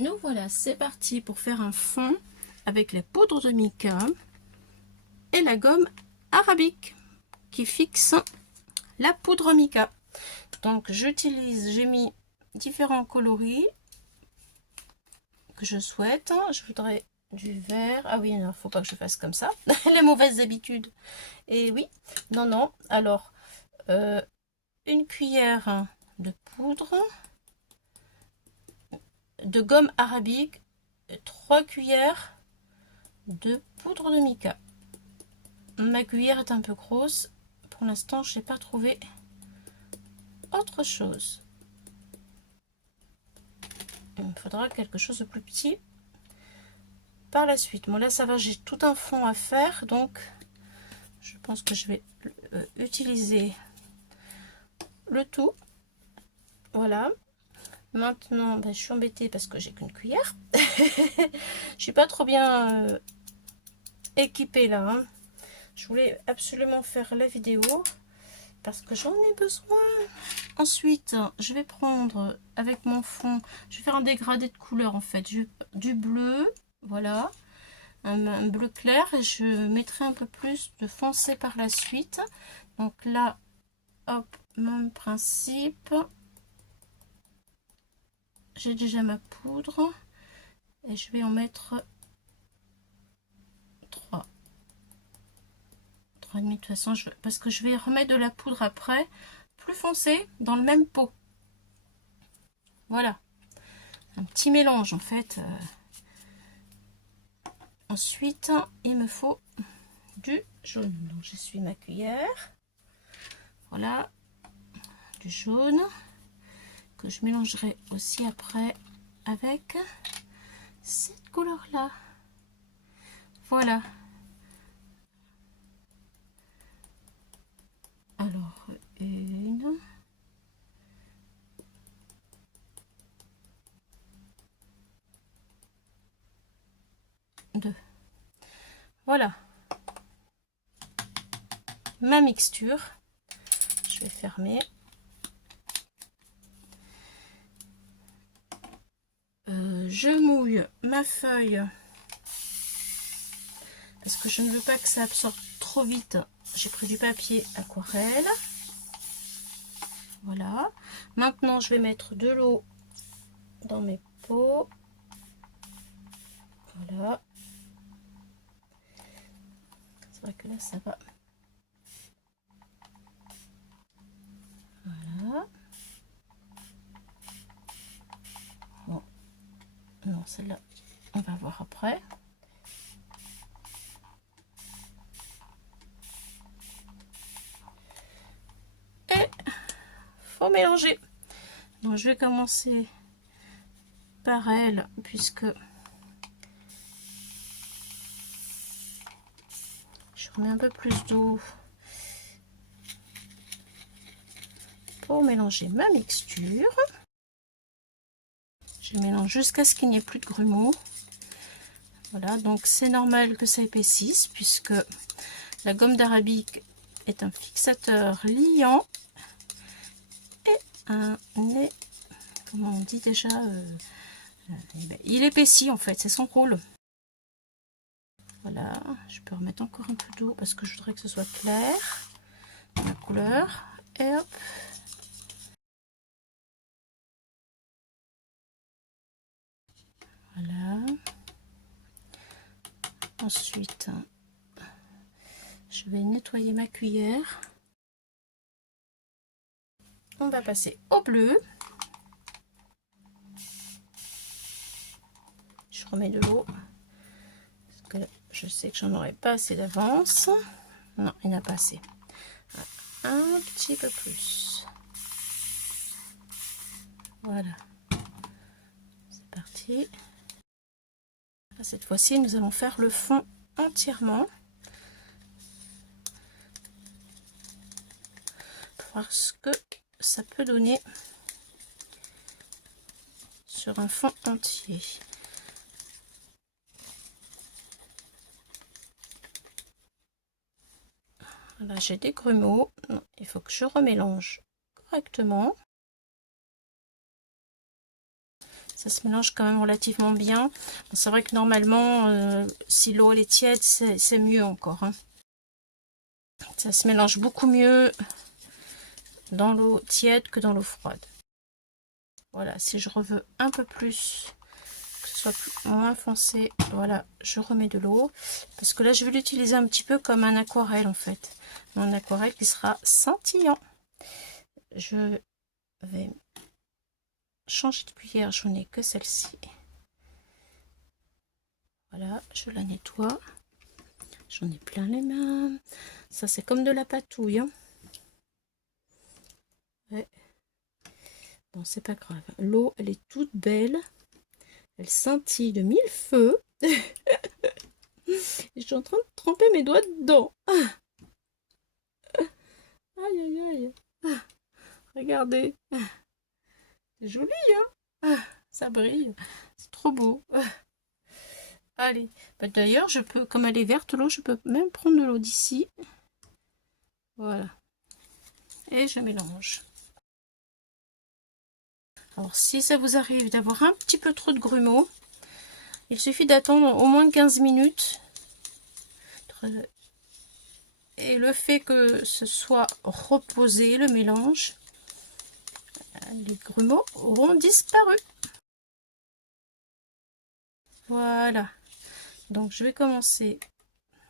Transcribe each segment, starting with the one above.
Nous voilà, c'est parti pour faire un fond avec la poudre de mica et la gomme arabique qui fixe la poudre mica. Donc j'ai mis différents coloris que je souhaite. Je voudrais du vert. Ah oui, non, faut pas que je fasse comme ça. Les mauvaises habitudes. Et oui, non. Alors, une cuillère de poudre de gomme arabique, 3 cuillères de poudre de mica. Ma cuillère est un peu grosse. Pour l'instant, je n'ai pas trouvé autre chose. Il me faudra quelque chose de plus petit par la suite. Bon, là, ça va, j'ai tout un fond à faire. Donc, je pense que je vais utiliser le tout. Voilà. Maintenant, ben, je suis embêtée parce que j'ai qu'une cuillère. Je suis pas trop bien équipée là. Hein. Je voulais absolument faire la vidéo parce que j'en ai besoin. Ensuite, je vais prendre avec mon fond, je vais faire un dégradé de couleur en fait. Du bleu, voilà, un bleu clair, et je mettrai un peu plus de foncé par la suite. Donc là, hop, même principe. J'ai déjà ma poudre et je vais en mettre 3. 3,5 de toute façon, parce que je vais remettre de la poudre après, plus foncé, dans le même pot. Voilà, un petit mélange en fait. Ensuite, il me faut du jaune. Donc, j'essuie ma cuillère. Voilà, du jaune que je mélangerai aussi après avec cette couleur-là. Voilà. Alors, 1, 2. Voilà. Ma mixture. Je vais fermer. Je mouille ma feuille parce que je ne veux pas que ça absorbe trop vite. J'ai pris du papier aquarelle. Voilà. Maintenant, je vais mettre de l'eau dans mes pots. Voilà. C'est vrai que là, ça va. Voilà. Bon. Non, celle-là, on va voir après. Et faut mélanger. Donc, je vais commencer par elle, puisque je remets un peu plus d'eau pour mélanger ma mixture. Je mélange jusqu'à ce qu'il n'y ait plus de grumeaux. Voilà, donc c'est normal que ça épaississe puisque la gomme d'arabique est un fixateur liant et comment on dit déjà, il épaissit en fait, c'est son rôle. Voilà, je peux remettre encore un peu d'eau parce que je voudrais que ce soit clair la couleur. Et hop. Voilà. Ensuite, je vais nettoyer ma cuillère. On va passer au bleu. Je remets de l'eau parce que je sais que j'en aurai pas assez d'avance. Non, il n'y en a pas assez. Un petit peu plus. Voilà. C'est parti. Cette fois-ci, nous allons faire le fond entièrement. Pour voir ce que ça peut donner sur un fond entier. Là, j'ai des grumeaux. Non, il faut que je remélange correctement. Ça se mélange quand même relativement bien. Bon, c'est vrai que normalement, si l'eau elle est tiède, c'est mieux encore, hein. Ça se mélange beaucoup mieux dans l'eau tiède que dans l'eau froide. Voilà, si je veux un peu plus, que ce soit moins foncé, voilà, je remets de l'eau. Parce que là, je vais l'utiliser un petit peu comme un aquarelle en fait. Un aquarelle qui sera scintillant. Je vais changer de cuillère, je n'ai que celle-ci. Voilà, je la nettoie. J'en ai plein les mains. Ça, c'est comme de la patouille, hein. Ouais. Bon, c'est pas grave. L'eau, elle est toute belle. Elle scintille de mille feux. Et je suis en train de tremper mes doigts dedans. Aïe, aïe, aïe. Regardez. C'est joli, hein. Ça brille. C'est trop beau. Allez. Bah, d'ailleurs, je peux, comme elle est verte, l'eau, je peux même prendre de l'eau d'ici. Voilà. Et je mélange. Alors, si ça vous arrive d'avoir un petit peu trop de grumeaux, il suffit d'attendre au moins 15 minutes. Et le fait que ce soit reposé, le mélange, les grumeaux auront disparu. Voilà. Donc, je vais commencer.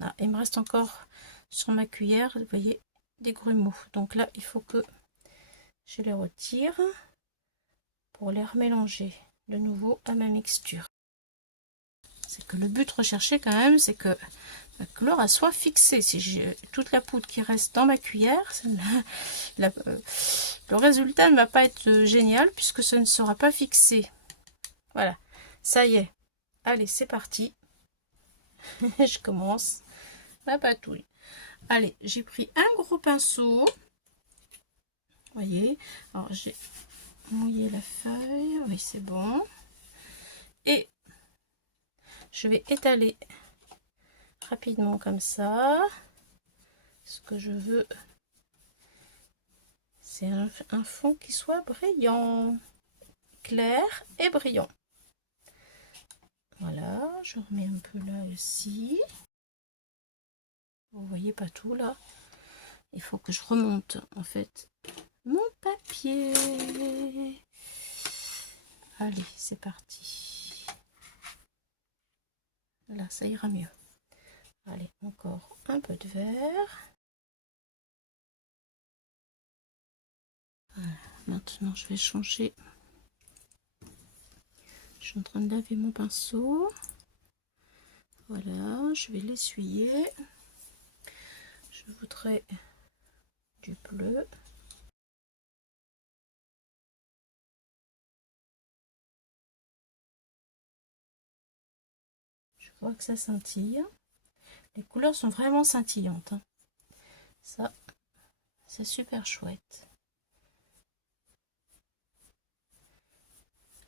Ah, il me reste encore sur ma cuillère, vous voyez, des grumeaux. Donc là, il faut que je les retire pour les remélanger de nouveau à ma mixture. C'est que le but recherché quand même, c'est que la couleur elle soit fixée. Si j'ai toute la poudre qui reste dans ma cuillère, le résultat ne va pas être génial puisque ce ne sera pas fixé. Voilà, ça y est. Allez, c'est parti. Je commence ma patouille. Allez, j'ai pris un gros pinceau. Vous voyez, alors j'ai mouillé la feuille. Oui, c'est bon. Et je vais étaler rapidement comme ça. Ce que je veux, c'est un fond qui soit brillant, clair et brillant. Voilà, je remets un peu là aussi. Vous voyez pas tout là. Il faut que je remonte en fait mon papier. Allez, c'est parti. Là, ça ira mieux. Allez, encore un peu de vert. Voilà. Maintenant, je vais changer. Je suis en train de laver mon pinceau. Voilà, je vais l'essuyer. Je voudrais du bleu. Je vois que ça scintille. Les couleurs sont vraiment scintillantes, hein. Ça, c'est super chouette.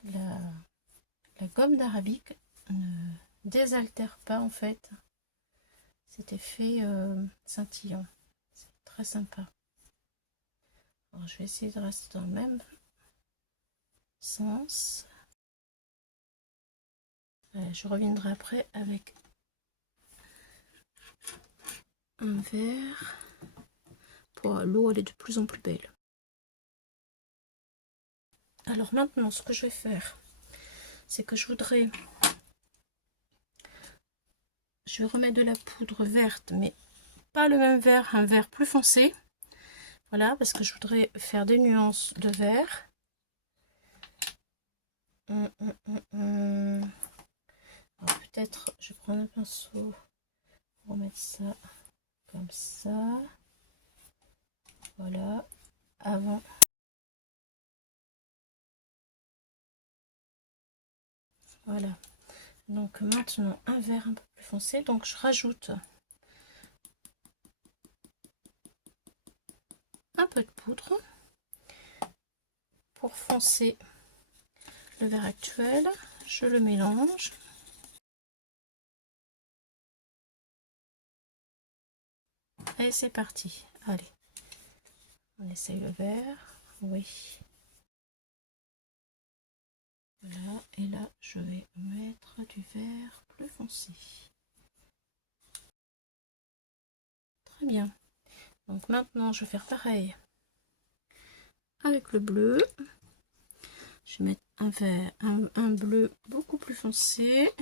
La gomme d'arabique ne désaltère pas en fait cet effet scintillant. C'est très sympa. Alors, je vais essayer de rester dans le même sens. Je reviendrai après avec un vert. Pour l'eau, elle est de plus en plus belle. Alors maintenant, ce que je vais faire, c'est que je vais remettre de la poudre verte, mais pas le même vert, un vert plus foncé. Voilà, parce que je voudrais faire des nuances de vert. Alors peut-être, je prends un pinceau pour remettre ça comme ça. Voilà, avant. Voilà. Donc maintenant, un vert un peu plus foncé. Donc je rajoute un peu de poudre pour foncer le vert actuel. Je le mélange. Et c'est parti. Allez, on essaye le vert. Oui. Voilà, et là je vais mettre du vert plus foncé. Très bien. Donc maintenant je vais faire pareil avec le bleu. Je vais mettre un vert, un bleu beaucoup plus foncé.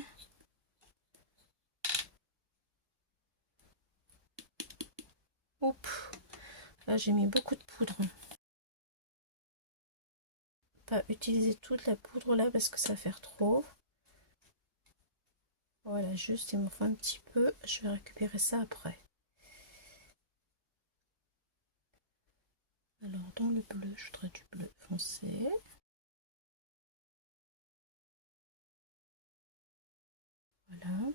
Hop, là j'ai mis beaucoup de poudre. Pas utiliser toute la poudre là parce que ça va faire trop. Voilà, juste il m'en faut un petit peu. Je vais récupérer ça après. Alors dans le bleu, je voudrais du bleu foncé. Voilà.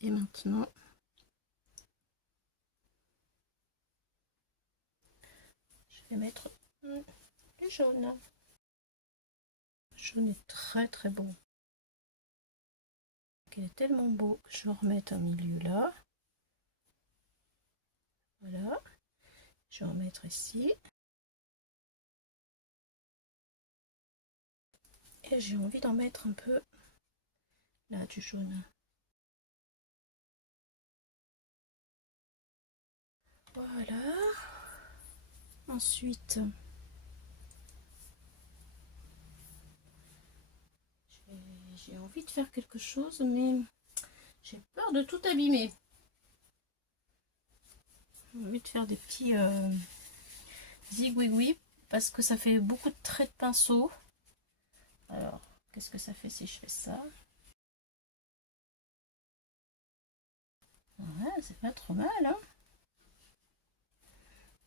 Et maintenant, je vais mettre du jaune. Le jaune est très très beau. Il est tellement beau que je vais en remettre un milieu là. Voilà. Je vais en mettre ici. Et j'ai envie d'en mettre un peu là du jaune. Voilà. Ensuite, j'ai envie de faire quelque chose, mais j'ai peur de tout abîmer. J'ai envie de faire des petits zigouigouis parce que ça fait beaucoup de traits de pinceau. Alors, qu'est-ce que ça fait si je fais ça? Ouais, c'est pas trop mal, hein?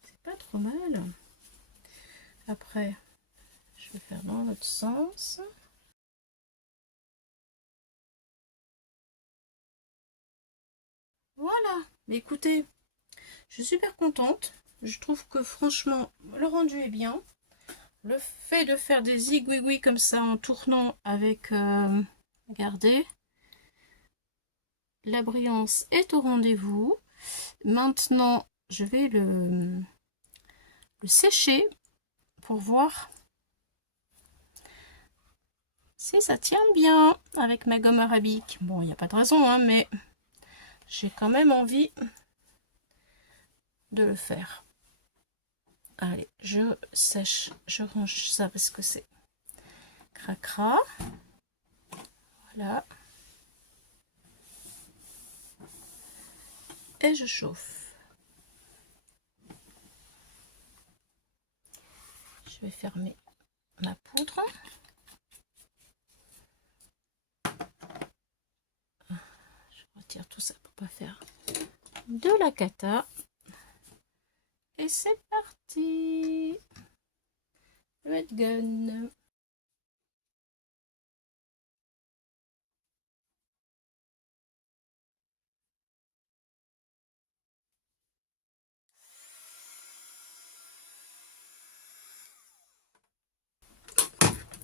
C'est pas trop mal. Après, je vais faire dans l'autre sens. Voilà. Mais écoutez, je suis super contente. Je trouve que franchement, le rendu est bien. Le fait de faire des zigouigouis comme ça en tournant avec... regardez. La brillance est au rendez-vous. Maintenant, je vais le sécher pour voir si ça tient bien avec ma gomme arabique. Bon, il n'y a pas de raison, hein, mais j'ai quand même envie de le faire. Allez, je sèche, je range ça parce que c'est cracra. Voilà. Et je chauffe. Je vais fermer ma poudre. Je retire tout ça pour pas faire de la cata. Et c'est parti. Red gun.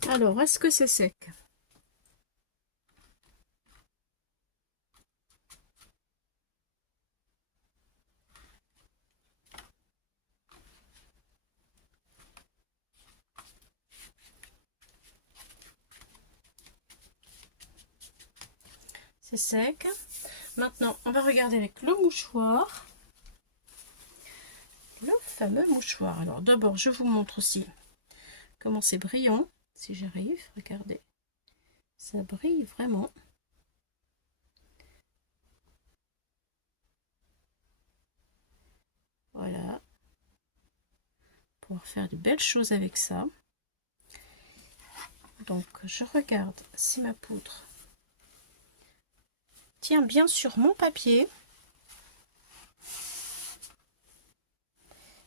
Alors, est-ce que c'est sec? C'est sec. Maintenant, on va regarder avec le mouchoir. Le fameux mouchoir. Alors, d'abord, je vous montre aussi comment c'est brillant. Si j'arrive, regardez. Ça brille vraiment. Voilà. Pouvoir faire de belles choses avec ça. Donc, je regarde si ma poudre tient bien sur mon papier.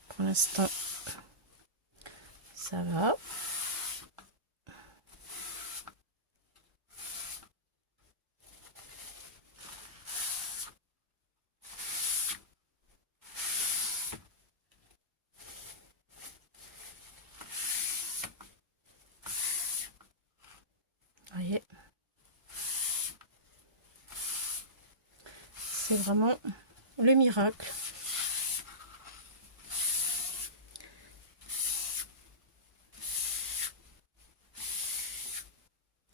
Pour l'instant, ça va. Vous voyez, c'est vraiment le miracle.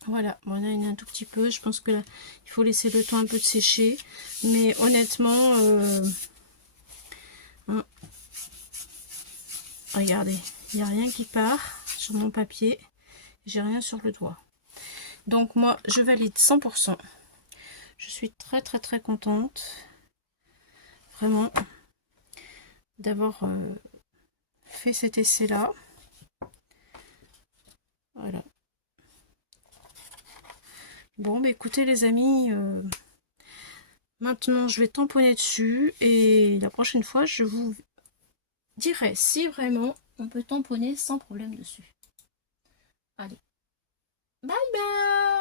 Voilà, bon, là il y en a un tout petit peu. Je pense que là, il faut laisser le temps un peu de sécher. Mais honnêtement, hein, regardez, il n'y a rien qui part sur mon papier. J'ai rien sur le doigt. Donc moi, je valide 100%. Je suis très très très contente. Vraiment d'avoir fait cet essai-là. Voilà. Bon, bah écoutez les amis, maintenant je vais tamponner dessus et la prochaine fois je vous dirai si vraiment on peut tamponner sans problème dessus. Allez, bye bye!